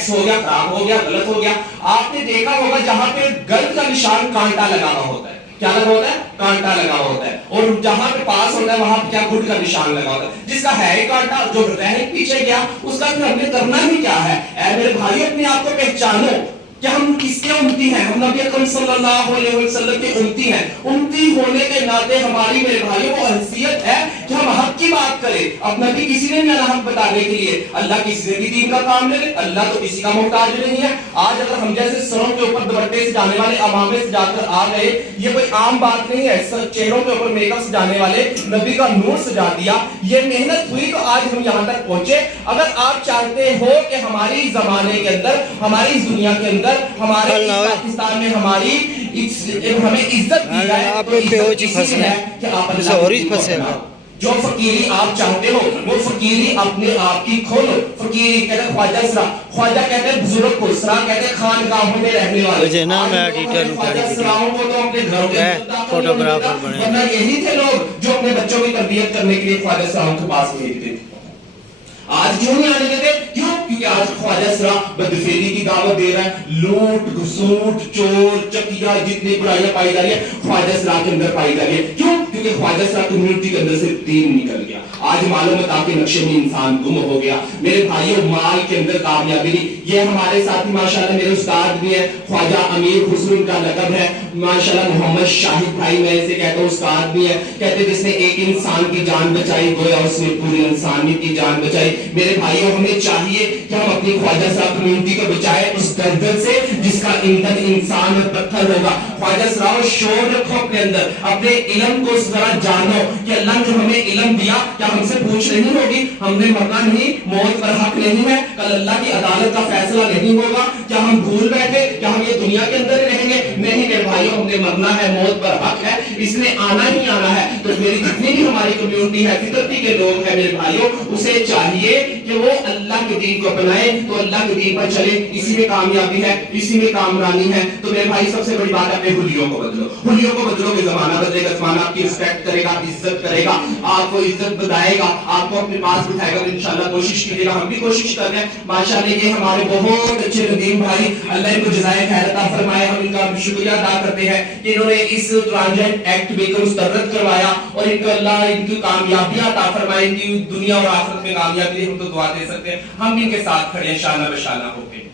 X ہو گیا، خراب ہو گیا، غلط ہو گیا. آپ نے دیکھا ہوگا جہاں پہ غلط کا نشان کانٹا لگا ہوا ہوتا ہے، کیا لگا ہوتا ہے؟ کانٹا لگا ہوتا ہے. اور جہاں پہ پاس ہوتا ہے وہاں پہ کیا؟ گڈ کا نشان لگا ہوتا ہے. جس کا ہے کانٹا، جو رہ پیچھے گیا، اس کا پھر ہم نے کرنا ہی کیا ہے؟ اے میرے بھائی اپنے آپ کو پہچانو کہ ہم کس کے امتی ہیں. ہم نبی اکرم صلی اللہ علیہ وسلم کے امتی ہیں. امتی ہونے کے ناطے ہماری میرے بھائیوں کو حیثیت ہے کہ ہم حق کی بات کریں. اب نبی کسی نے نہیں آنا حق بتانے کے لیے، اللہ کسی نے بھی دین کا کام لے لے، اللہ تو کسی کا محتاج نہیں ہے. آج اگر ہم جیسے سروں کے اوپر دوپٹے سے جانے والے عوامے سے جا کر آ گئے، یہ کوئی عام بات نہیں ہے. چہروں کے اوپر میک اپ سے جانے والے نبی کا نور سجا دیا، یہ محنت ہوئی تو آج ہم یہاں تک پہنچے. اگر آپ چاہتے ہو کہ ہماری زمانے کے اندر، ہماری اس دنیا کے اندر، ہمارے پاکستان میں ہماری ہمیں عزت دی جائے، تو عزت اسی میں ہے کہ آپ اللہ کی دین کو جو فقیری آپ چاہتے ہو وہ فقیری اپنے آپ کی کھولو. فقیری کہتے ہیں خواجہ سرا، خواجہ کہتے ہیں بزرگ کو، سرا کہتے ہیں خانقاہوں میں رہنے والے. خواجہ سراؤں کو تو اپنے گھروں کے فوٹوگرافر بنے، ورنہ یہی تھے لوگ جو اپنے بچوں کی تربیت کرنے کے لیے خواجہ سراؤں کے پاس بھیجتے تھے. آج کیوں نہیں آنے دیتے؟ کیوں؟ کیونکہ آج خواجہ سرا بدفعلی کی دعوت دے رہا ہے. لوٹ گھسوٹ چور چکیا جتنی برائیاں پائی جا رہی ہے خواجہ سرا کے اندر پائی جا رہی ہے. کیوں؟ کیونکہ خواجہ سرا کمیونٹی کے اندر سے دین نکل گیا. آج معلومات آپ کے نقشے میں انسان گم ہو گیا. میرے بھائیوں مال کے اندر کامیابی نہیں. یہ ہمارے ساتھی ماشاءاللہ میرے استاد بھی ہیں، خواجہ امیر خسرو ان کا لقب ہے ماشاءاللہ. محمد شاہد بھائی میں اسے کہتا ہوں، استاد بھی ہے. کہتے جس نے ایک انسان کی جان بچائی گویا اس نے پوری انسانیت کی جان بچائی. میرے بھائیوں ہمیں چاہیے کہ ہم اپنی خواجہ صاحب کمیونٹی کو بچائیں اس دردر سے جس کا ایندھن انسان اور پتھر ہوگا. خواجہ صاحب شور رکھو اپنے اندر، اپنے علم کو اس طرح جانو کہ اللہ نے جو ہمیں علم دیا کیا ہم سے پوچھ نہیں ہوگی؟ ہم نے مرنا نہیں، موت پر حق نہیں ہے، کل اللہ کی عدالت کا فیصلہ نہیں ہوگا. کیا ہم بھول بیٹھے؟ کیا ہم یہ دنیا کے اندر ہی رہیں گے؟ نہیں میرے بھائیوں، ہم نے مرنا ہے، موت پر حق ہے، اس نے آنا ہی آنا ہے. تو میری جتنی بھی ہماری کمیونٹی ہے، فطرتی کے لوگ ہیں میرے بھائیوں، اسے چاہیے کہ وہ اللہ کے دین کو اپنائے تو اللہ کے دین پر چلے. اسی میں کامیابی ہے، اسی میں کامرانی ہے. تو میرے بھائی سب سے بڑی بات ہے اپنے حلیوں کو بدلو. حلیوں کو بدلو گے زمانہ بدلے گا، زمانہ آپ کی رسپیکٹ کرے گا، عزت کرے گا، آپ کو عزت بتائے گا، آپ کو اپنے پاس بٹھائے گا. انشاءاللہ کوشش کیجیے گا، ہم بھی کوشش کر رہے ہیں. ماشاءاللہ یہ ہمارے بہت اچھے ندیم بھائی، اللہ ان کو جزائے خیر عطا فرمائے. ہم ان کا شکریہ ادا کرتے ہیں کہ انہوں نے اس ٹرانزیٹ ایکٹ بل کو مسترد کروایا اور ان کو اللہ ان کی کامیابیاں عطا فرمائے، ان کی دنیا اور آخرت میں کامیابی. ہم تو دعا دے سکتے ہیں، ہم بھی ان کے ساتھ کھڑے ہیں شانہ بشانہ ہو کے.